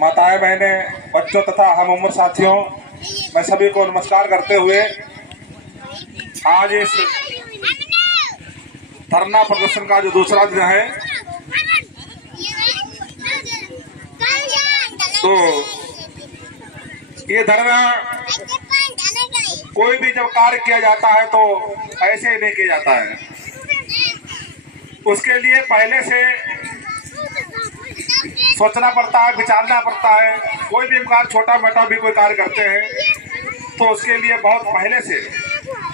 माताएं, बहनें, बच्चों तथा हम उम्र साथियों, मैं सभी को नमस्कार करते हुए आज इस धरना प्रदर्शन का जो दूसरा दिन है, तो ये धरना कोई भी जब कार्य किया जाता है तो ऐसे ही नहीं किया जाता है। उसके लिए पहले से सोचना पड़ता है, विचारना पड़ता है। कोई भी कार्य, छोटा मोटा भी कोई कार्य करते हैं तो उसके लिए बहुत पहले से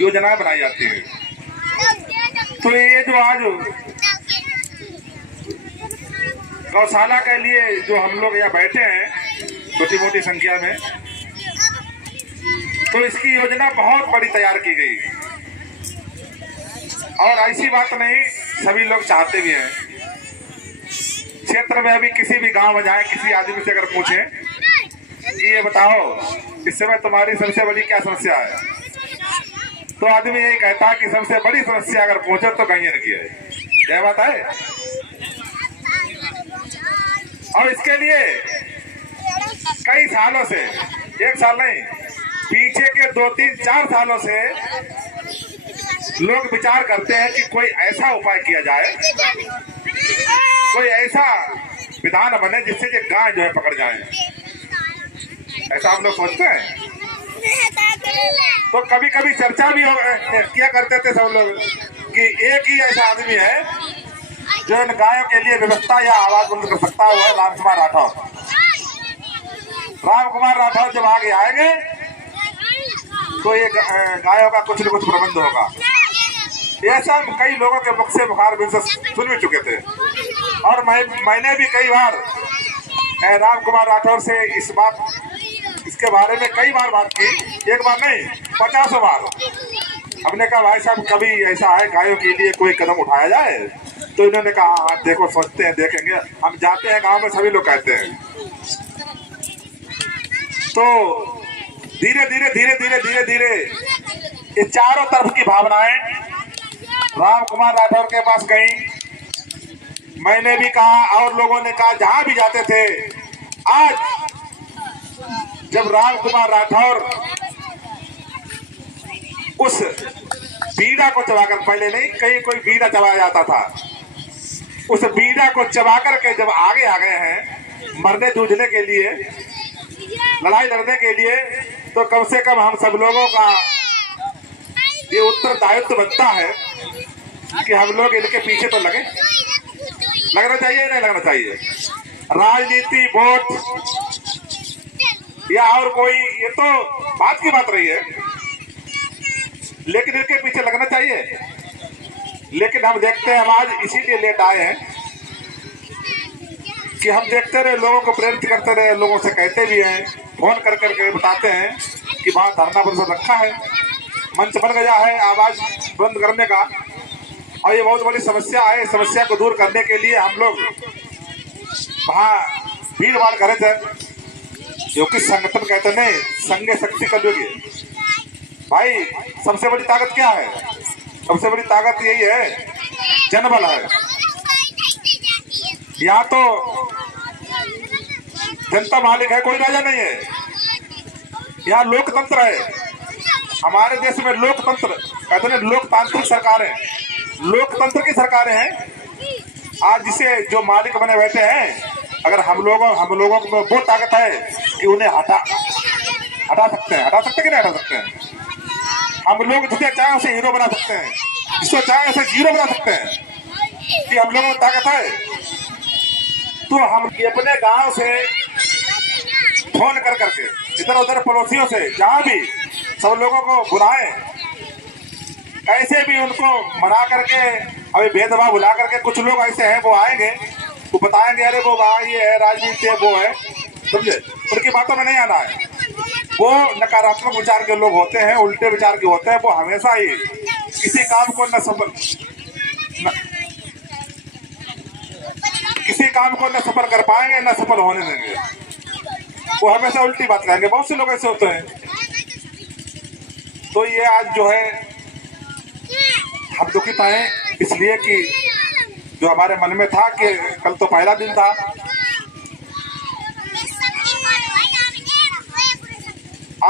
योजनाएं बनाई जाती हैं। तो ये जो आज गौशाला के लिए जो हम लोग यहाँ बैठे हैं छोटी मोटी संख्या में, तो इसकी योजना बहुत बड़ी तैयार की गई और ऐसी बात नहीं, सभी लोग चाहते भी हैं। क्षेत्र में अभी किसी भी गांव में जाए, किसी आदमी से अगर पूछे कि ये बताओ इस समय तुम्हारी सबसे बड़ी क्या समस्या है, तो आदमी यही कहता है कि सबसे बड़ी समस्या अगर पूछे तो गैयन की है। क्या बात है? और इसके लिए कई सालों से, एक साल नहीं, पीछे के 2, 3, 4 सालों से लोग विचार करते हैं कि कोई ऐसा उपाय किया जाए, कोई ऐसा विधान बने जिससे ये गाय जो है पकड़ जाए। ऐसा हम लोग सोचते हैं। तो कभी कभी चर्चा भी किया करते थे सब लोग कि एक ही ऐसा आदमी है जो इन गायों के लिए व्यवस्था या आवाज बंद कर सकता है, राम कुमार राठौर। राम कुमार राठौर जब आगे आएंगे तो ये गायों का कुछ न कुछ प्रबंध होगा। ऐसा कई लोगों के मुख से बुखार बिन से सुन भी चुके थे और मैंने भी कई बार राम कुमार राठौर से इसके बारे में कई बार बात की। एक बार नहीं, 50 बार। हमने कहा भाई साहब कभी ऐसा है गायों के लिए कोई कदम उठाया जाए? तो इन्होंने कहा हाँ देखो, सोचते हैं, देखेंगे। हम जाते हैं गांव में, सभी लोग कहते हैं। तो धीरे धीरे धीरे धीरे धीरे धीरे ये चारों तरफ की भावनाएं राम कुमार राठौर के पास गई। मैंने भी कहा और लोगों ने कहा, जहां भी जाते थे। आज जब राम कुमार राठौर उस बीड़ा को चबाकर, पहले नहीं कहीं कोई बीड़ा चबाया जाता था, उस बीड़ा को चबा करके जब आगे आ गए हैं मरने जूझने के लिए, लड़ाई लड़ने के लिए, तो कम से कम हम सब लोगों का ये उत्तरदायित्व बनता है कि हम लोग इनके पीछे तो लगना चाहिए, नहीं लगना चाहिए। राजनीति, वोट या और कोई, ये तो बात की बात रही है, लेकिन इनके पीछे लगना चाहिए। लेकिन हम देखते हैं, हम आज इसीलिए लेट आए हैं कि हम देखते रहे, लोगों को प्रेरित करते रहे, लोगों से कहते भी हैं, फोन कर करके बताते हैं कि वहां धरना प्रदर्शन रखा है, मंच बन गया है आवाज बंद करने का, और ये बहुत बड़ी समस्या है। इस समस्या को दूर करने के लिए हम लोग वहाँ भीड़ भाड़ करे थे, क्योंकि संगठन कहते नहीं, संगे शक्ति कर दोगे भाई। सबसे बड़ी ताकत क्या है? सबसे बड़ी ताकत यही है, जनबल है। यहाँ तो जनता मालिक है, कोई राजा नहीं है। यहाँ लोकतंत्र है। हमारे देश में लोकतंत्र कहते हैं, लोकतांत्रिक सरकारें, लोकतंत्र की सरकारें हैं। आज जिसे जो मालिक बने बैठे हैं, अगर हम लोगों में वो ताकत है कि उन्हें हटा सकते हैं कि नहीं हटा सकते हैं। हम लोग जिसे चाहे उसे हीरो बना सकते हैं, जिसको चाहे उसे जीरो बना सकते हैं, कि हम लोगों में ताकत है। तो हम अपने गांव से फोन कर करके, इधर उधर पड़ोसियों से, जहां भी सब लोगों को बुलाएं, कैसे भी उनको मना करके, अभी भेदभाव बुला करके। कुछ लोग ऐसे हैं, वो आएंगे, वो बताएंगे अरे वो ये है, राजनीति है, वो है, समझे? उनकी बातों में नहीं आना है। वो नकारात्मक विचार के लोग होते हैं, उल्टे विचार के होते हैं। वो हमेशा ही किसी काम को न सफल कर पाएंगे, न सफल होने देंगे। वो हमेशा उल्टी बात करेंगे। बहुत से लोग ऐसे होते हैं। तो ये आज जो है हम दुखित हैं, इसलिए कि जो हमारे मन में था कि कल तो पहला दिन था,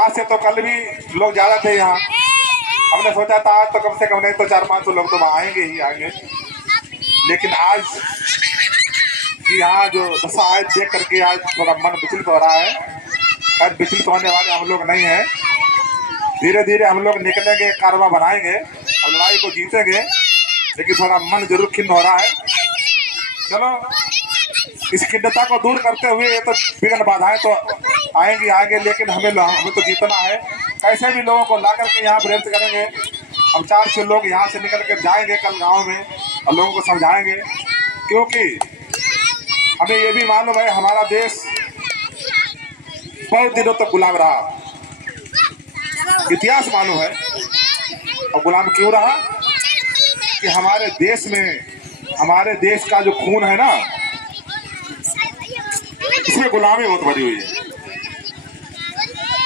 आज से तो कल भी लोग ज्यादा थे यहाँ। हमने सोचा था आज तो कम से कम नहीं तो 400-500 लोग तो वहाँ आएंगे ही आएंगे, लेकिन आज कि यहाँ जो दशा है देख करके आज थोड़ा मन विचलित हो रहा है। खैर विचलित होने वाले हम लोग नहीं हैं, धीरे धीरे हम लोग निकलेंगे, कारवा बनाएंगे और लड़ाई को जीतेंगे, लेकिन थोड़ा मन जरूर खिन्न हो रहा है। चलो इस खिन्नता को दूर करते हुए ये तो विघ्न बाधाएं तो आएंगे, लेकिन हमें तो जीतना है। कैसे भी लोगों को ला करके यहाँ प्रेरित करेंगे। हम 400 लोग यहाँ से निकल कर जाएंगे कल गाँव में और लोगों को समझाएंगे, क्योंकि हमें ये भी मालूम है हमारा देश बहुत दिनों तक गुलाम रहा, इतिहास मालूम है। और गुलाम क्यों रहा कि हमारे देश में, हमारे देश का जो खून है ना, इसमें गुलामी बहुत भरी हुई है।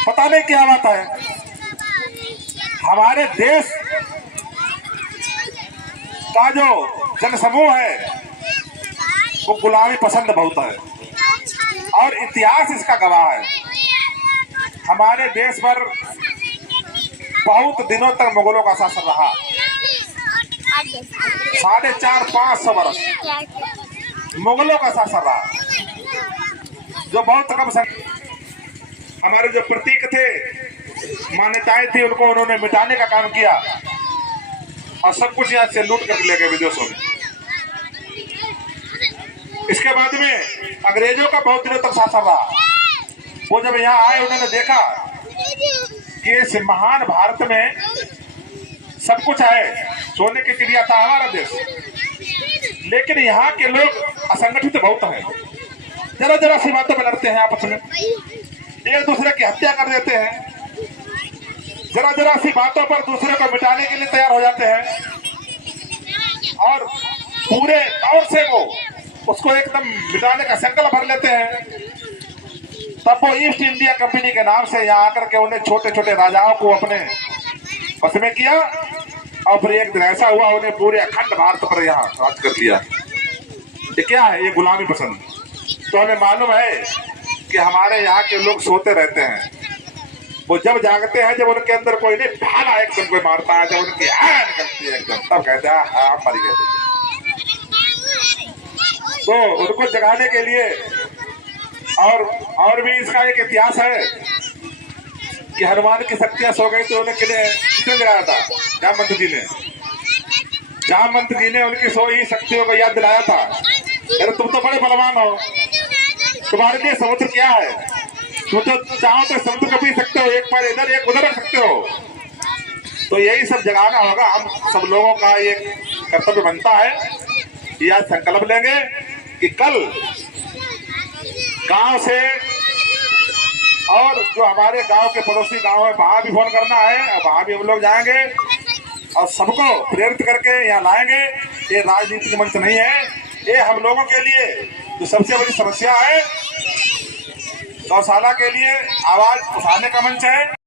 पता नहीं क्या बात है, हमारे देश का जो जनसमूह है वो गुलामी पसंद बहुत है और इतिहास इसका गवाह है। हमारे देश पर बहुत दिनों तक मुगलों का शासन रहा, 450-500 वर्ष मुगलों का शासन रहा, जो बहुत कम समय। हमारे जो प्रतीक थे, मान्यताएं थी, उनको उन्होंने मिटाने का काम किया और सब कुछ यहाँ से लूट कर ले गए विदेशों में। इसके बाद में अंग्रेजों का बहुत दिनों तक शासन रहा। वो जब यहाँ आए उन्होंने देखा कि इस महान भारत में सब कुछ है, सोने की चिड़िया था हमारा देश, लेकिन यहाँ के लोग असंगठित बहुत हैं। जरा जरा सी बातों पर लड़ते हैं आपस में, एक दूसरे की हत्या कर देते हैं, जरा जरा सी बातों पर दूसरे को मिटाने के लिए तैयार हो जाते हैं और पूरे तौर से वो उसको एकदम मिटाने का संकल्प भर लेते हैं। तब वो ईस्ट इंडिया कंपनी के नाम से यहाँ आकर के उन्हें छोटे छोटे राजाओं को अपने वश में किया और फिर एक दिन ऐसा हुआ उन्हें पूरे अखंड भारत पर यहाँ राज कर लिया। ये क्या है? ये गुलामी पसंद। तो हमें मालूम है कि हमारे यहाँ के लोग सोते रहते हैं, वो जब जागते हैं, जब उनके अंदर कोई नहीं भाला एकदम कोई मारता है, जब उनकी निकलती है एकदम, तब कहते हैं हाँ मर गए। तो उनको जगाने के लिए और भी इसका एक इतिहास है कि हनुमान की शक्तियां सो गई तो उन्हें किसने जगाया था? जामवंत जी ने। जामवंत जी ने उनकी सोई शक्तियों को याद दिलाया था, अरे तुम तो बड़े बलवान हो, तुम्हारे लिए समुद्र क्या है, तुम तो चाहो तो समुद्र को पी सकते हो, एक पैर इधर एक उधर रख सकते हो। तो यही सब जगाना होगा, हम सब लोगों का ये कर्तव्य बनता है। यह संकल्प लेंगे कि कल गांव से और जो हमारे गांव के पड़ोसी गांव है वहां भी फोन करना है, और वहां भी हम लोग जाएंगे और सबको प्रेरित करके यहाँ लाएंगे। ये राजनीतिक मंच नहीं है, ये हम लोगों के लिए जो सबसे बड़ी समस्या है, गौशाला के लिए आवाज उठाने का मंच है।